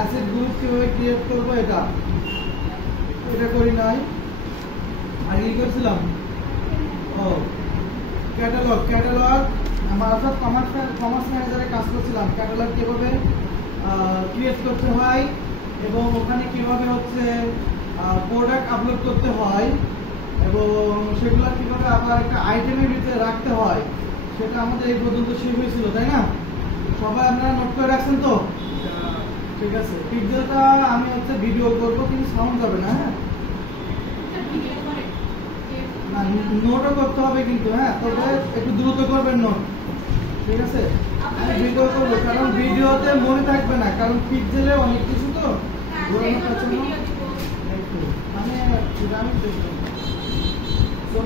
Asset group কিভাবে create করবো এটা করি নাই, আগে কি করছিলাম? ও ক্যাটালগ আমরা অর্থাৎ কমার্স ম্যানেজারে কাজ করছিলাম। ক্যাটালগ কিভাবে ক্রিয়েট করতে হয় এবং ওখানে কিভাবে হচ্ছে প্রোডাক্ট আপলোড করতে হয় এবং সেগুলো কিভাবে আবার একটা আইটেমের ভিতরে রাখতে হয়, সেটা আমাদের এই পর্যন্ত শেষ হয়েছিল, তাই না? সবাই আপনারা নোট করে রাখছেন তো? ঠিক আছে। পিকজেলটা আমি হচ্ছে ভিডিও করবো, কিন্তু সাউন্ড যাবে না। হ্যাঁ, না নোটও করতে হবে কিন্তু, হ্যাঁ, তবে একটু দ্রুত করবেন নোট, ঠিক আছে? আমি ভিডিও করবো, কারণ ভিডিওতে মনে থাকবে না, কারণ পিকজেলে অনেক কিছু তো মানে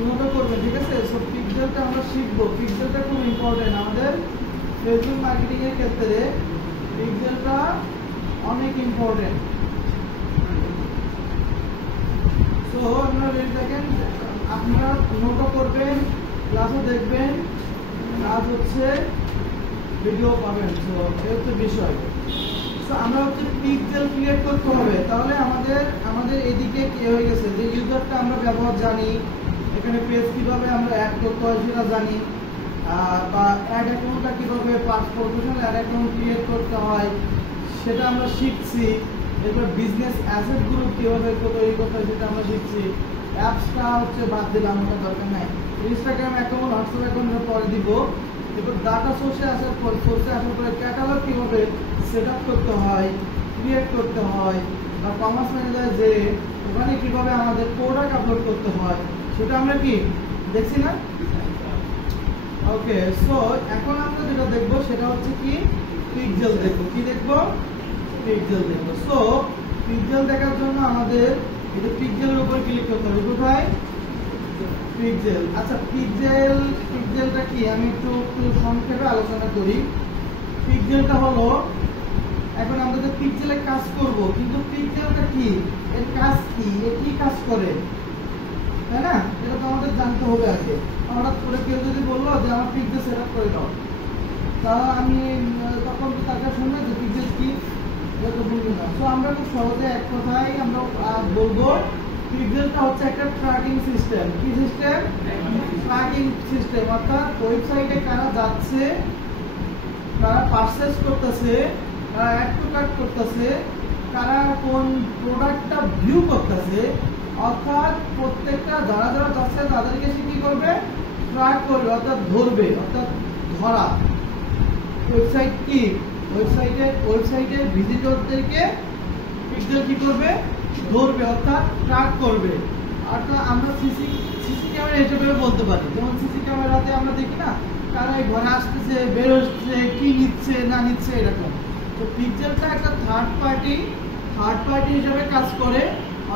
নোটও করবেন, ঠিক আছে? সব পিকজেলটা আমরা শিখবো। পিকজেলটা খুব ইম্পর্টেন্ট আমাদের ফেসবুক মার্কেটিং এর ক্ষেত্রে। পিকজেলটা অনেক ইম্পর্টেন্ট। তো আপনারা রেডি থাকেন, আপনারা নোটও করবেন, ক্লাসও দেখবেন, কাজ হচ্ছে ভিডিও পাবেন। তো এই হচ্ছে বিষয়। তো আমরা হচ্ছে পিকজেল ক্রিয়েট করতে হবে। তাহলে আমাদের এদিকে কি হয়ে গেছে, যে ইউজারটা আমরা ব্যবহার জানি, এখানে পেজ কিভাবে আমরা অ্যাড করতে হয় সেটা জানি, বা অ্যাড অ্যাকাউন্টটা কিভাবে প্রফেশনাল অ্যাড অ্যাকাউন্ট ক্রিয়েট করতে হয় সেটা আমরা শিখছি। এরপর বিজনেস অ্যাসেট গ্রুপ কিভাবে তৈরি করতে হয় সেটা আমরা শিখছি। অ্যাপসটা হচ্ছে বাদ দিলাম, ওটা দরকার নাই। ইনস্টাগ্রাম অ্যাকাউন্ট, হোয়াটসঅ্যাপ অ্যাকাউন্ট পরে দিব। এরপর ডাটা সোর্সে আসার পরে ক্যাটালগ কিভাবে সেট আপ করতে হয়, ক্রিয়েট করতে হয়, বা কমার্স ম্যানেজার যে ওখানে কিভাবে আমাদের প্রোডাক্ট আপলোড করতে হয় সেটা আমরা কি দেখছি না? ওকে, সো এখন আমরা যেটা দেখবো সেটা হচ্ছে কি পিকজেল দেখবো। কি দেখবো? পিকজেল দেখবো। সো পিকজেল দেখার জন্য আমাদের এটা পিকজেলের উপর ক্লিক করতে হবে। কোথায়? পিকজেল। আচ্ছা, পিকজেলটা কি আমি একটু সংক্ষেপে আলোচনা করি। পিকজেলটা হলো, এখন আমরা যে পিকজেলে কাজ করব, কিন্তু পিকজেলটা কি, এর কাজ কি, এ কি কাজ করে, তাই না? এটা তো আমাদের জানতে হবে আগে। হঠাৎ করে কেউ যদি বললো যে আমার পিকজেল সেট আপ করে দাও, তা আমি তখন তার কাছে শুনবো যে পিকজেল কি, এটা বলবো না। তো আমরা খুব সহজে এক কথায় আমরা বলবো, পিকজেলটা হচ্ছে একটা ট্র্যাকিং সিস্টেম। কি সিস্টেম? Tracking system. অর্থাৎ ওয়েবসাইটে কারা যাচ্ছে, কারা পারচেজ করতেছে, কারা অ্যাড টু কার্ট করতেছে, কারা কোন প্রোডাক্টটা ভিউ করতেছে, অর্থাৎ প্রত্যেকটা যারা যাচ্ছে তাদেরকে সে কি করবে? ট্র্যাক করবে, অর্থাৎ ধরবে, অর্থাৎ ধরা। ওয়েবসাইট কি, ওয়েবসাইটে ভিজিটরদেরকে পিকজেল কি করবে? ধরবে, অর্থাৎ ট্র্যাক করবে। অর্থাৎ আমরা সিসি ক্যামেরা হিসেবে বলতে পারি। যেমন সিসি ক্যামেরাতে আমরা দেখি না কারা এই ঘরে আসতেছে, বের হচ্ছে, কি নিচ্ছে না নিচ্ছে, এরকম। তো পিকজেলটা একটা থার্ড পার্টি হিসেবে কাজ করে,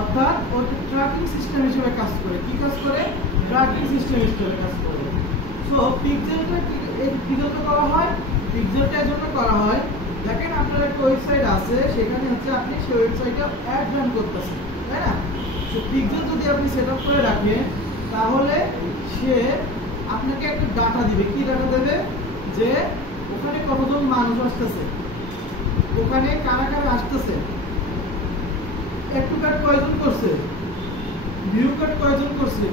অর্থাৎ ওটা ট্র্যাকিং সিস্টেম হিসেবে কাজ করে। কি কাজ করে? ট্র্যাকিং সিস্টেম হিসেবে কাজ করে। সো পিকজেলটা কিভাবে করা হয়? পিকজেলটার জন্য করা হয়, দেখেন আপনার একটা ওয়েবসাইট আছে, সেখানে হচ্ছে আপনি সেই ওয়েবসাইটে অ্যাড রান করতেছেন, তাই না? তো পিকজেল যদি আপনি সেট আপ করে রাখেন, তাহলে সে আপনাকে একটা ডাটা দিবে। কি ডাটা দেবে? যে ওখানে কতজন মানুষ আসতেছে, ওখানে কারা কারা আসতেছে, একটু কাট কয়জন করছে, ভিউ কাট কয়জন করছে,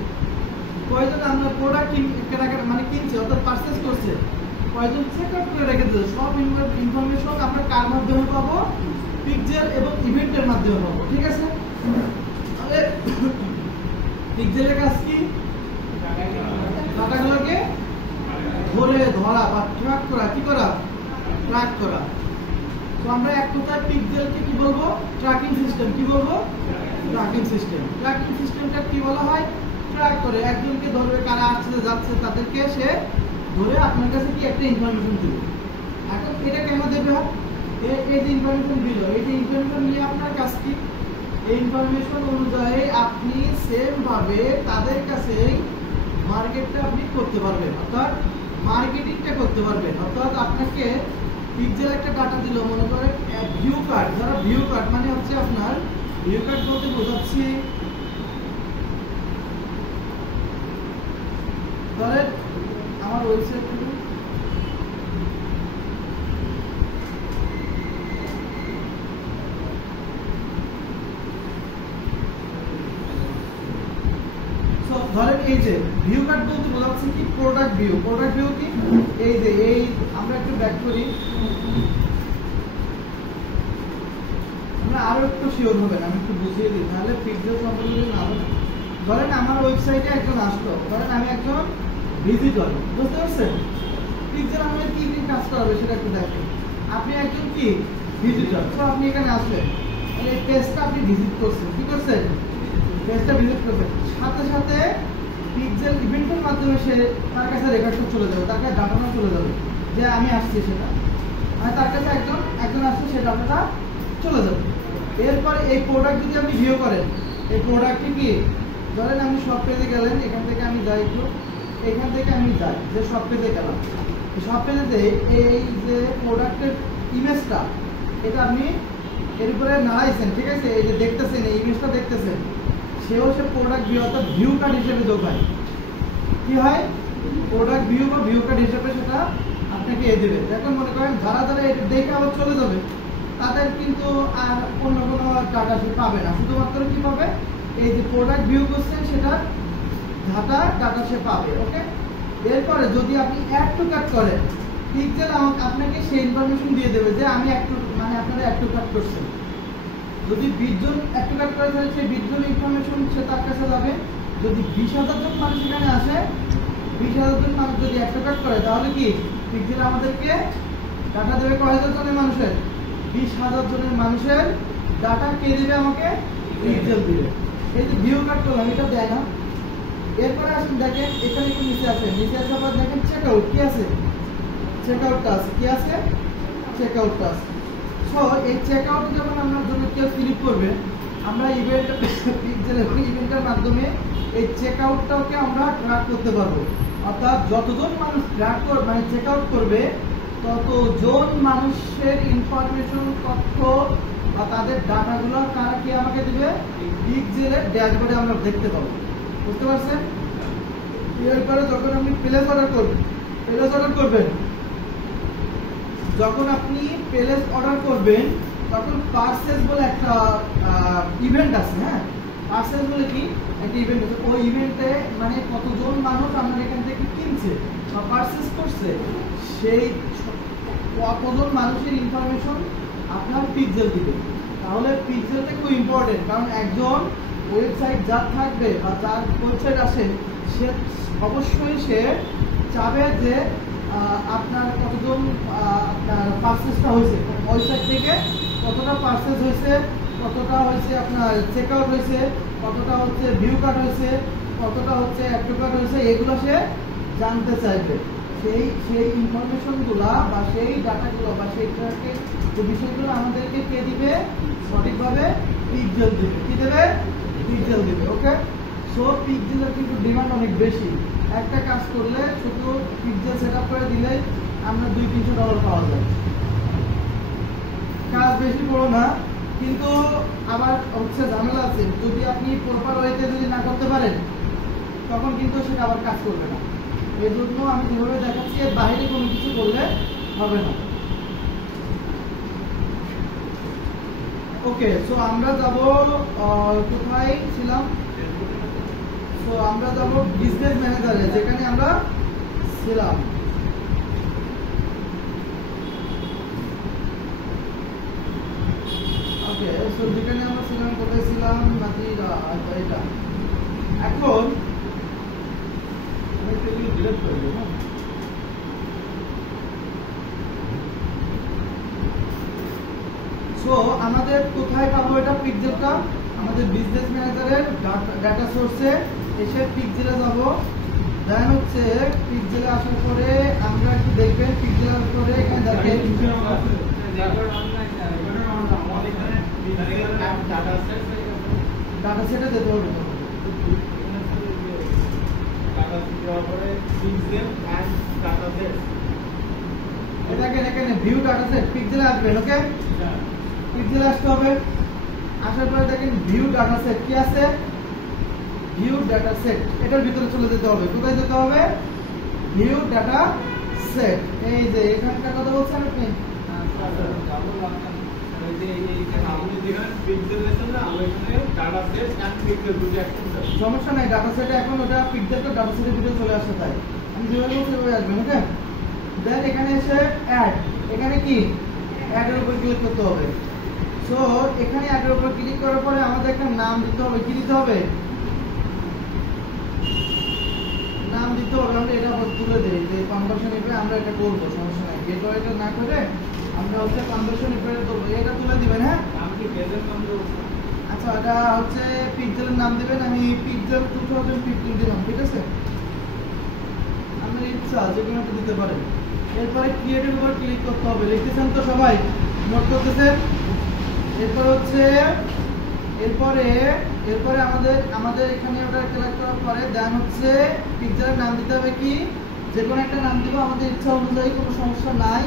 কয়জন আমরা প্রোডাক্ট কেনাকাটা মানে কিনছে অর্থাৎ পারচেজ করছে, কয়জন চেক আউট করে রেখে দিয়েছে। সব ইনফরমেশন আমরা কার মাধ্যমে পাবো? পিকজেল এবং ইভেন্টের মাধ্যমে পাবো, ঠিক আছে? তাহলে পিকজেলের কাজ কি? ডাটাগুলোকে ধরা বা ট্র্যাক করা। কি করা? ট্র্যাক করা। তো আমরা এক কথায় পিকজেলকে কি বলবো? Tracking system. কি বলবো? Tracking system. ট্র্যাকিং সিস্টেমটা কি বলা হয়? ট্র্যাক করে, একজনকে ধরবে, কারা আসছে যাচ্ছে তাদেরকে সে ধরে আপনার কাছে কি একটা ইনফরমেশন দিবে। এখন এটা কেন দেবে? এই যে ইনফরমেশন দিল, এই যে ইনফরমেশন নিয়ে আপনার কাজ কি? এই ইনফরমেশন অনুযায়ী আপনি সেম ভাবে তাদের কাছে মার্কেটটা আপনি করতে পারবেন, অর্থাৎ মার্কেটিংটা করতে পারবেন। অর্থাৎ আপনাকে পিকজেল একটা ডাটা দিল, মনে করেন ভিউ কার্ড। যারা ভিউ কার্ড মানে হচ্ছে আপনার ভিউ কার্ড বলতে বোঝাচ্ছি, ধরেন আমার ওয়েবসাইট থেকে ধরেন এই যে ভিউ কার্ড বলতে বোঝাচ্ছে কি প্রোডাক্ট ভিউ কি এই যে এই আমরা একটু ব্যাক করি, আমরা আরো একটু শিওর হবেন, আমি একটু বুঝিয়ে দিই তাহলে পিক্সেল সম্পর্কে না বলেন। ধরেন আমার ওয়েবসাইটে একজন আসলো, ধরেন আমি একজন ভিজিটর, বুঝতে পারছেন? পিক্সেল আমাদের কি কি কাজ করাবে সেটা একটু দেখেন। আপনি একজন কি ভিজিটর, তো আপনি এখানে আসলেন, এই পেজটা আপনি ভিজিট করছেন, কি করছেন? পেজটা ভিজিট করবেন, সাথে সাথে পিক্সেল ইভেন্টের মাধ্যমে সে তার কাছে রেকর্ডটা চলে যাবে, তার কাছে ডাটাটা চলে যাবে যে আমি আসছি সেটা, মানে তার কাছে একজন আসছে সে ডাটাটা চলে যাবে। এরপর এই প্রোডাক্ট যদি আপনি ভিউ করেন, এই প্রোডাক্টটি কি ধরেন আমি সব পেজে গেলেন, এখান থেকে আমি যাই একটু, এখান থেকে আমি যাই যে সব পেজে গেলাম, সব পেজেতে এই যে প্রোডাক্টের ইমেজটা এটা আপনি এর উপরে নাড়াইছেন, ঠিক আছে? এই যে দেখতেছেন, এই ইমেজটা দেখতেছেন, সেও সে প্রোডাক্ট ভিউ অর্থাৎ ভিউ কার্ড হিসেবে যোগ হয়। কি হয়? প্রোডাক্ট ভিউ বা ভিউ কার্ড হিসেবে সেটা আপনাকে দেবে। এখন মনে করেন যারা এটা দেখে আবার চলে যাবে, তাদের কিন্তু আর অন্য কোনো ডাটা সে পাবে না, শুধুমাত্র কি পাবে? এই যে প্রোডাক্ট ভিউ করছেন সেটার ডাটা সে পাবে। ওকে, এরপরে যদি আপনি অ্যাড টু কার্ট করেন, পিক্সেল আপনাকে সেই ইনফরমেশন দিয়ে দেবে যে আমি মানে আপনারা অ্যাড টু কার্ট করছেন। যদি 20 জন অ্যাড টু কার্ট করে তাহলে সেই 20 জন ইনফরমেশন সে তার কাছে যাবে। যদি 20,000 জন মানুষ এখানে আসে, 20,000 জন মানুষ যদি অ্যাড টু কার্ট করে, তাহলে কি পিক্সেল আমাদেরকে ডাটা দেবে কয় হাজার জনের মানুষের? 20,000 জনের মানুষের ডাটা কে দিবে আমাকে? পিক্সেল দিবে। এই যে ভিউ কার্ড করলাম, এটা দেয় না। এরপরে আসুন দেখেন, এখানে একটু নিচে আসেন, নিচে আসার পর দেখেন চেক আউট কি আছে? চেক আউটটা আছে, কি আছে? চেক আউটটা আছে। সো এই চেক আউট যখন আমরা জন্য কেউ ক্লিক করবে, আমরা ইভেন্ট পিক্সেল এবং ইভেন্টের মাধ্যমে এই চেক আউটটাকে আমরা ট্র্যাক করতে পারবো। অর্থাৎ যতজন মানুষ ট্র্যাক মানে চেক আউট করবে, ততজন মানুষের ইনফরমেশন, তথ্য বা তাদের ডাটাগুলো কারা কি আমাকে দিবে? পিক্সেলের ড্যাশবোর্ডে আমরা দেখতে পাবো। বুঝতে পারছেন? এরপরে যখন আপনি প্লেস অর্ডার করবেন, যখন আপনি প্লেস অর্ডার করবেন, তখন পার্সেস বলে একটা ইভেন্ট আছে। হ্যাঁ, পার্সেস বলে কি একটা ইভেন্ট আছে। ওই ইভেন্টে মানে কতজন মানুষ আপনার এখান থেকে কিনছে বা পার্সেস করছে, সেই কতজন মানুষের ইনফরমেশন আপনার পিক্সেল দিবে। তাহলে পিক্সেলটা খুব ইম্পর্টেন্ট, কারণ একজন ওয়েবসাইট যার থাকবে বা যার ওয়েবসাইট আসে, সে অবশ্যই সে চাবে যে আপনার কতজন আপনার পার্সেসটা হয়েছে, ওয়েবসাইট থেকে কতটা পার্সেস হয়েছে, কতটা হয়েছে আপনার চেক আউট হয়েছে, কতটা হচ্ছে ভিউ কার্ড হয়েছে, কতটা হচ্ছে অ্যাড টু কার্ট হয়েছে, এগুলো সে জানতে চাইবে। সেই ইনফরমেশনগুলো বা সেই ডাটাগুলো বা সেইটাকে যে বিষয়গুলো আমাদেরকে কে দিবে? সঠিকভাবে পিক্সেল দিবে। কি দেবে? পিক্সেল দিবে। ওকে, সো পিক্সেলের কিন্তু ডিমান্ড অনেক বেশি। একটা কাজ করলে শুধু পিক্সেল সেট আপ করে দিলেই আমরা $200-300 পাওয়া যায়। কাজ বেশি বড় না, কিন্তু আবার হচ্ছে ঝামেলা আছে। যদি আপনি প্রপার ওয়েতে যদি না করতে পারেন, তখন কিন্তু সেটা আবার কাজ করবে না। এই জন্য আমি যেভাবে দেখাচ্ছি, এর বাইরে কোনো কিছু করলে হবে না। ওকে, সো আমরা যাব কোথায় ছিলাম? সো আমরা যাব বিজনেস ম্যানেজারে, যেখানে আমরা ছিলাম। ওকে, সো যেখানে আমরা ছিলাম, কোথায় ছিলাম? এটা এখন ডিলিট করে দেব। সো আমাদের কোথায় পাবো এটা? পিক্সেলটা আমাদের বিজনেস ম্যানেজারের ডাটা সোর্সে এসে পিক্সেলে যাব। দেন হচ্ছে পিক্সেলে আসার পরে আমরা একটু দেখবেন, পিক্সেলের পরে এখানে দেখেন ডাটা সেটে যেতে হবে। এখানে ভিউ ডাটা সেট পিক্সেলে আসবেন। ওকে, পিক্সেলে আসতে হবে। আসার পরে দেখেন ভিউ ডাটা সেট কি আছে? ভিউ ডাটা সেট, এটার ভিতরে চলে যেতে হবে। কোথায় যেতে হবে? View data set. এই যে এখানকার কথা বলছেন আপনি, পিক্সেল সমস্যা নাই, ডাটা সেটে এখন ওটা পিক্সেলটা ডাটা সেটের ভিতরে চলে আসে, তাই আমি যেভাবে বলছি সেভাবে আসবেন। ওকে, দেন এখানে এসে অ্যাড, এখানে কি অ্যাড এর উপর ক্লিক করতে হবে। সো এখানে অ্যাড এর উপর ক্লিক করার পরে আমাদের একটা নাম দিতে হবে। কি দিতে হবে? নাম দিতে হবে। আমরা এটা তুলে দেই যে কনভার্সন ইফে আমরা এটা করব, সমস্যা নাই। এটা এটা না করে আমরা হচ্ছে কনভার্সন ইফে করব, এটা তুলে দিবেন। হ্যাঁ, নাম কি পেজের নাম দেব? আচ্ছা, এটা হচ্ছে পিক্সেলের নাম দিবেন। আমি পিক্সেল 2015 দিলাম, ঠিক আছে? আপনার ইচ্ছা যে কোনো একটা দিতে পারেন। এরপরে ক্রিয়েটের উপর ক্লিক করতে হবে। লিখতেছেন তো সবাই? নোট করতেছেন? এরপর হচ্ছে এরপরে আমাদের এখানে ওটা সিলেক্ট করার পরে দেন হচ্ছে পিকচারের নাম দিতে হবে। কি যে কোনো একটা নাম দিব আমাদের ইচ্ছা অনুযায়ী, কোনো সমস্যা নাই।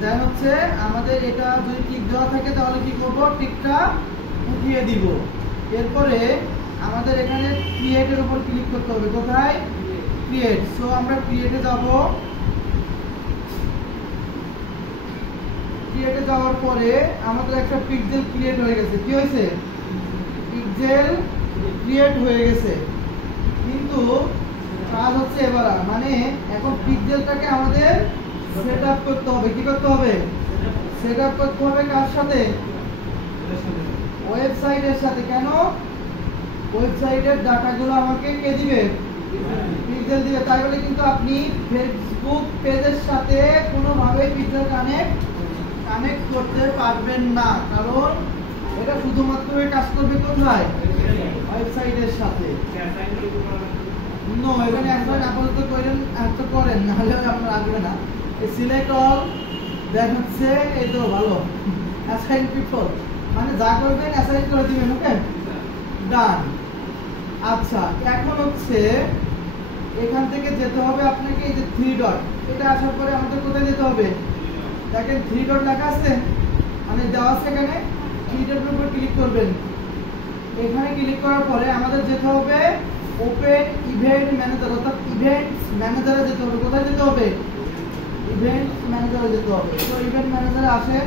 দেন হচ্ছে আমাদের এটা যদি টিক দেওয়া থাকে তাহলে কি করব, টিকটা উঠিয়ে দিব। এরপরে আমাদের এখানে ক্রিয়েটের উপর ক্লিক করতে হবে। কোথায়? ক্রিয়েট। সো আমরা ক্রিয়েটে যাব। ক্রিয়েটে যাওয়ার পরে আমাদের একটা পিক্সেল ক্রিয়েট হয়ে গেছে। কি হয়েছে? পিক্সেল ক্রিয়েট হয়ে গেছে। কিন্তু কাজ হচ্ছে এবার, মানে এখন পিক্সেলটাকে আমাদের সেটআপ করতে হবে। কি করতে হবে? সেটআপ করতে হবে। কার সাথে? ওয়েবসাইটের সাথে। কেন? ওয়েবসাইটের ডাটাগুলো আমাকে কে দিবে? পিক্সেল দিবে। তাই বলে কিন্তু আপনি ফেসবুক পেজের সাথে কোনোভাবে পিক্সেল কানেক্ট করতে পারবেন না, কারণ এটা শুধুমাত্র কাজ করবে কোথায়? ওয়েবসাইটের সাথে। নো, এখানে একবার আপাতত করেন, নাহলে আপনার আসবে না। সিলেক্ট অল, দেন হচ্ছে এই তো ভালো অ্যাসাইন পিপল, মানে যা করবেন অ্যাসাইন করে দিবেন। ওকে, ডান। আচ্ছা, এখন হচ্ছে এখান থেকে যেতে হবে আপনাকে এই যে 3 ডট, এটা আসার পরে আমাদের কোথায় যেতে হবে? দেখেন 3 ডট লেখা আছে, মানে দেওয়া আছে। এখানে 3 ডটের উপর ক্লিক করবেন। এখানে ক্লিক করার পরে আমাদের যেতে হবে ওপেন ইভেন্ট ম্যানেজার, অর্থাৎ ইভেন্টস ম্যানেজারে যেতে হবে। কোথায় যেতে হবে? ইভেন্ট ম্যানেজারে যেতে হবে। তো ইভেন্ট ম্যানেজারে আসেন।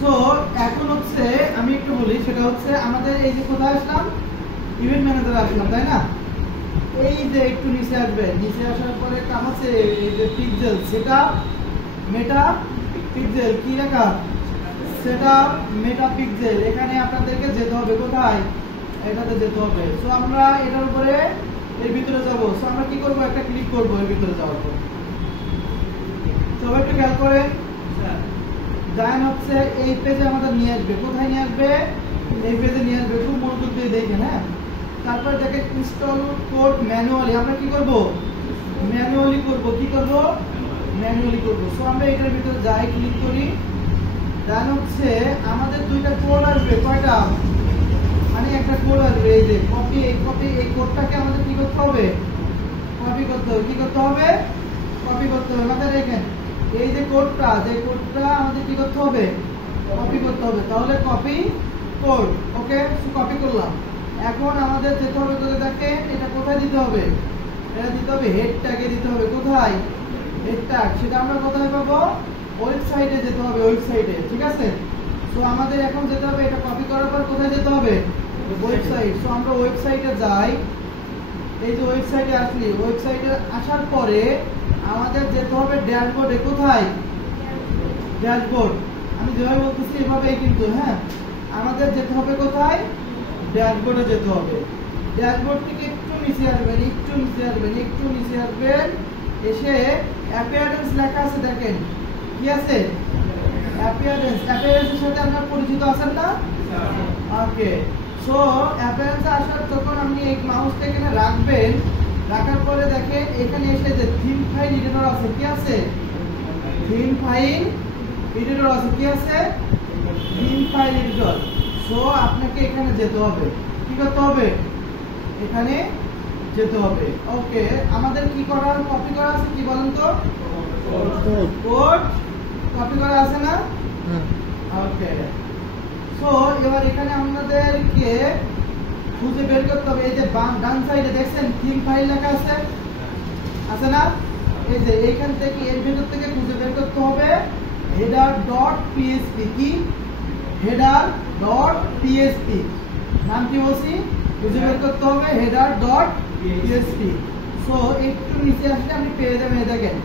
সো এখন হচ্ছে আমি একটু বলি, সেটা হচ্ছে আমাদের এই যে কোথায় আসলাম? ইভেন্ট ম্যানেজারে আসলাম, তাই না? এই যে একটু নিচে আসবে, নিচে আসার পরে কাজ আছে এই যে পিক্সেল সেটআপ মেটা পিক্সেল, কি লেখা? সেটআপ মেটা পিক্সেল। এখানে আপনাদেরকে যেতে হবে। কোথায়? এটাতে যেতে হবে। সো আমরা এটার উপরে এর ভিতরে যাব। সো আমরা কি করব? একটা ক্লিক করব এর ভিতরে যাওয়ার পর। সবাই একটু খেয়াল করেন। দেন হচ্ছে এই পেজে আমাদের নিয়ে আসবে। কোথায় নিয়ে আসবে? এই পেজে নিয়ে আসবে। খুব মনোযোগ দিয়ে দেখেন। হ্যাঁ, তারপর দেখেন ইনস্টল কোড ম্যানুয়ালি। আমরা কি করব? ম্যানুয়ালি করব। কি করব? ম্যানুয়ালি করব। সো আমরা এটার ভিতরে যাই, ক্লিক করি। দেন হচ্ছে আমাদের দুইটা কোড আসবে। কয়টা? মানে একটা কোড আসবে এই যে কপি। এই কোডটাকে আমাদের কি করতে হবে? কপি করতে হবে। কি করতে হবে? কপি করতে হবে। মাথায় রেখেন, এই যে কোডটা আমাদের কি করতে হবে? কপি করতে হবে। তাহলে কপি কোড। ওকে, কপি করলাম। এখন আমাদের যেতে হবে, দেখেন এটা কোথায় দিতে হবে? এটা দিতে হবে হেড ট্যাগে দিতে হবে। কোথায়? Head tag. সেটা আমরা কোথায় পাবো? ওয়েবসাইটে যেতে হবে, ওয়েবসাইটে। ঠিক আছে? সো আমাদের এখন যেতে হবে, এটা কপি করার পর কোথায় যেতে হবে? ওয়েবসাইট। সো আমরা ওয়েবসাইটে যাই। এই যে ওয়েবসাইটে আসলি, ওয়েবসাইটে আসার পরে আমাদের যেতে হবে ড্যাশবোর্ডে। কোথায়? ড্যাশবোর্ড। আমি যেভাবে বলতেছি এভাবেই কিন্তু। হ্যাঁ, আমাদের যেতে হবে কোথায়? ড্যাশবোর্ডে যেতে হবে। ড্যাশবোর্ড থেকে একটু নিচে আসবেন, একটু নিচে আসবেন, একটু নিচে আসবেন, এসে অ্যাপিয়ারেন্স লেখা আছে দেখেন, কি আছে? অ্যাপিয়ারেন্স। অ্যাপিয়ারেন্সের সাথে আপনার পরিচিত আছেন না? ওকে, সো অ্যাপিয়ারেন্সে আসার যখন আপনি এই মাউসটা এখানে রাখবেন, রাখার পরে দেখেন এখানে এসে যে থিম ফাইল এডিটর আছে, কি আছে? থিম ফাইল এডিটর আছে, কি আছে? Theme file editor. সো আপনাকে এখানে যেতে হবে। কি করতে হবে? এখানে যেতে হবে। ওকে, আমাদের কি করার কপি করা আছে কি বলেন তো? কোড কপি করা আছে না? ওকে, সো এবার এখানে আমাদেরকে খুঁজে বের করতে হবে। এই যে ডান সাইডে দেখছেন থিম ফাইল লেখা আছে, আছে না? এই যে এইখান থেকে এর ভিতর থেকে খুঁজে বের করতে হবে header.php। কি? header.php নাম কি বলছি? খুঁজে বের করতে হবে header.php। সো একটু নিচে আসলে আপনি পেয়ে যাবেন, এই দেখেন,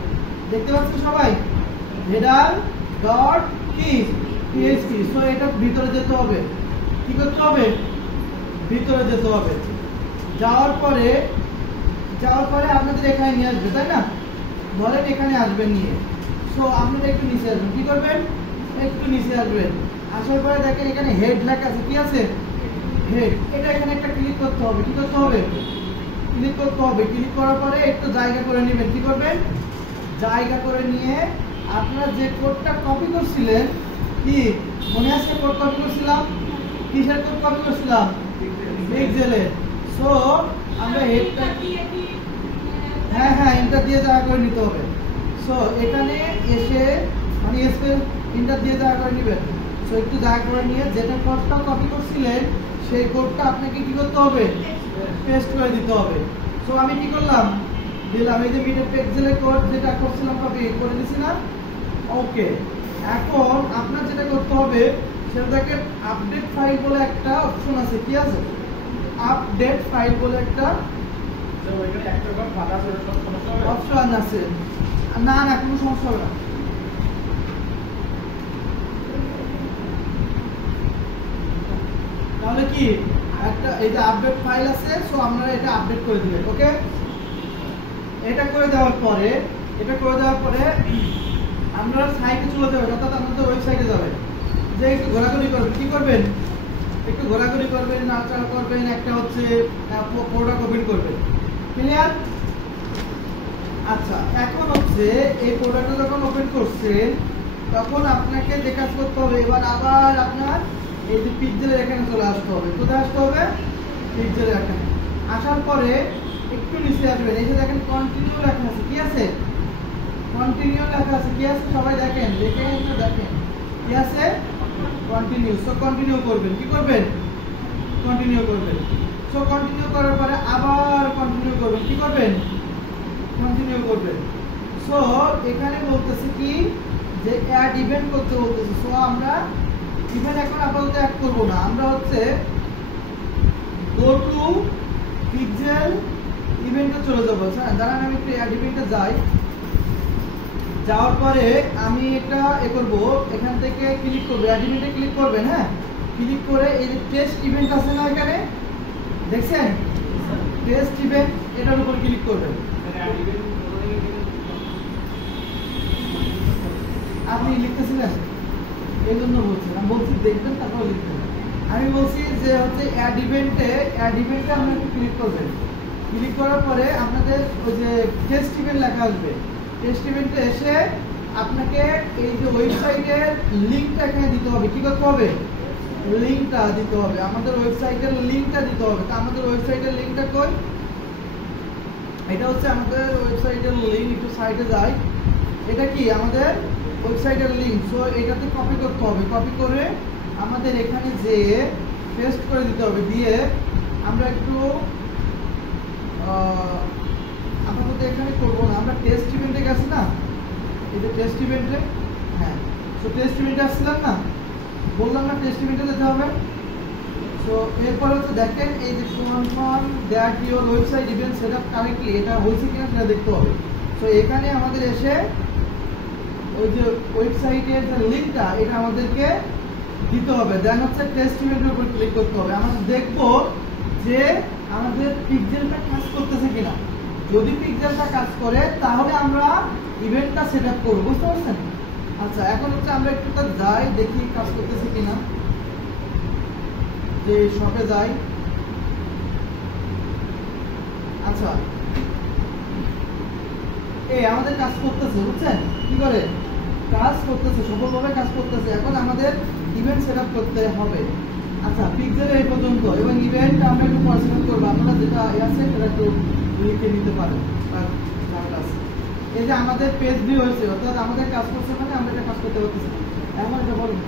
দেখতে পাচ্ছেন সবাই? header.php। সো এটা ভিতরে যেতে হবে। কি করতে হবে? ভিতরে যেতে হবে। যাওয়ার পরে আপনাদের এখানে নিয়ে আসবে, তাই না? ধরেন এখানে আসবেন নিয়ে, সো আপনারা একটু নিচে আসবেন। কি করবেন? একটু নিচে আসবেন। আসার পরে দেখেন এখানে হেড লেখা আছে, কি আছে? হেড। এটা এখানে একটা ক্লিক করতে হবে। কি করতে হবে? ক্লিক করতে হবে। ক্লিক করার পরে একটু জায়গা করে নেবেন। কি করবেন? জায়গা করে নিয়ে আপনারা যে কোডটা কপি করছিলেন, কি মনে আছে? কোড কপি করছিলাম, কিসের কোড কপি করছিলাম? পিক্সেলে। সো আমরা হেডটা হ্যাঁ ইন্টার দিয়ে জায়গা করে নিতে হবে। সো এখানে এসে মানে ইন্টার দিয়ে জায়গা করে নেবেন। সো একটু জায়গা করে নিয়ে যেটা কোডটা কপি করছিলেন সেই কোডটা আপনাকে কি করতে হবে? পেস্ট করে দিতে হবে। সো আমি কি করলাম? দিলাম। এই যে মিডের পিক্সেলের কোড যেটা করছিলাম কপি করে দিছি না? ওকে, এখন আপনার যেটা করতে হবে সেটা দেখেন আপডেট ফাইল বলে একটা অপশন আছে। কি আছে? আপডেট ফাইল বলে একটা অপশন আছে। না না, কোনো সমস্যা হবে না। তাহলে কি একটা এই যে আপডেট ফাইল আছে, সো আপনারা এটা আপডেট করে দিবেন। ওকে, এটা করে দেওয়ার পরে আমরা সাইটে চলে যাবেন, অর্থাৎ আপনাদের ওয়েবসাইটে যাবেন। যে একটু ঘোরাঘুরি করবেন। কি করবেন? একটু ঘোরাঘুরি করবেন, নাড়াচাড়া করবেন, একটা হচ্ছে প্রোডাক্ট ওপেন করবেন। ক্লিয়ার? আচ্ছা, এখন হচ্ছে এই প্রোডাক্টটা যখন ওপেন করছেন তখন আপনাকে যে কাজ করতে হবে, এবার আবার আপনার এই যে পিক্সেলের এখানে চলে আসতে হবে। কোথায় আসতে হবে? পিক্সেলের এখানে। আসার পরে একটু নিচে আসবেন। এই যে দেখেন কন্টিনিউ লেখা আছে, কি আছে? কন্টিনিউ লেখা আছে, কি আছে? সবাই দেখেন, দেখেন কি আছে? কন্টিনিউ। সো কন্টিনিউ করবেন। কি করবেন? কন্টিনিউ করবেন। সো কন্টিনিউ করার পরে আবার কন্টিনিউ করবেন। কি করবেন? কন্টিনিউ করবেন। সো এখানে বলতেছে কি যে অ্যাড ইভেন্ট করতে বলতেছে। সো আমরা ইভেন্ট এখন আপাতত অ্যাড করব না, আমরা হচ্ছে গো টু পিক্সেল ইভেন্টে চলে যাবো। হ্যাঁ, দাঁড়ান আমি একটু অ্যাড ইভেন্টে যাই। যাওয়ার পরে আমি এটা করব, এখান থেকে ক্লিক করব, অ্যাড ইভেন্টে ক্লিক করবেন। হ্যাঁ, ক্লিক করে এই যে টেস্ট ইভেন্ট আছে না এখানে, দেখছেন? টেস্ট ইভেন্ট, এটার উপর ক্লিক করবেন। আপনি লিখতেছিলেন, এই জন্য বলছি, আমি বলছি দেখবেন তারপর লিখবেন। আমি বলছি যে হচ্ছে অ্যাড ইভেন্টে আপনি একটু ক্লিক করবেন। ক্লিক করার পরে আপনাদের ওই যে টেস্ট ইভেন্ট লেখা আসবে। টেস্ট ইভেন্টে এসে আপনাকে এই যে ওয়েবসাইটের লিঙ্কটা এখানে দিতে হবে। কি করতে হবে? লিঙ্কটা দিতে হবে, আমাদের ওয়েবসাইটের লিঙ্কটা দিতে হবে। তা আমাদের ওয়েবসাইটের লিঙ্কটা কই? এটা হচ্ছে আমাদের ওয়েবসাইটের লিঙ্ক। একটু সাইটে যাই, এটা কি আমাদের ওয়েবসাইটের লিঙ্ক। সো এটাতে কপি করতে হবে। কপি করে আমাদের এখানে যে পেস্ট করে দিতে হবে। দিয়ে আমরা একটু আপাতত এখানে করবো না, আমরা টেস্ট ইভেন্টে গেছি না, এই যে টেস্ট ইভেন্টে। হ্যাঁ, সো টেস্ট ইভেন্টে আসছিলাম না, বললাম না টেস্ট ইভেন্টে যেতে হবে। সো এরপর হচ্ছে দেখেন এই যে confirm that your website event setup correctly, এটা হয়েছে কিনা সেটা দেখতে হবে। সো এখানে আমাদের এসে ওই যে ওয়েবসাইটের যে লিঙ্কটা, এটা আমাদেরকে দিতে হবে, দেন হচ্ছে টেস্ট ইভেন্টের উপর ক্লিক করতে হবে। আমরা দেখবো যে আমাদের পিক্সেলটা কাজ করতেছে কিনা। যদি পিক্সেলটা কাজ করে তাহলে আমরা ইভেন্টটা সেটআপ করব, বুঝতে পারছেন? আচ্ছা, এখন হচ্ছে আমরা একটু যাই দেখি কাজ করতেছে কিনা, যে শপে যাই। আচ্ছা, এই আমাদের কাজ করতেছে, বুঝছেন? কি করে কাজ করতেছে, সফলভাবে কাজ করতেছে। এখন আমাদের ইভেন্ট সেটআপ করতে হবে। আচ্ছা, পিক্সেল এই পর্যন্ত, এবং ইভেন্ট আমরা একটু পড়াশোনা করবো। আপনারা যেটা আছে সেটা একটু লিখে নিতে পারেন। এই যে আমাদের পেজ ভিউ হয়েছে, অর্থাৎ আমাদের কাজ করছে, মানে আমরা এটা কাজ করতে পারতেছি। এখন এটা বলুন।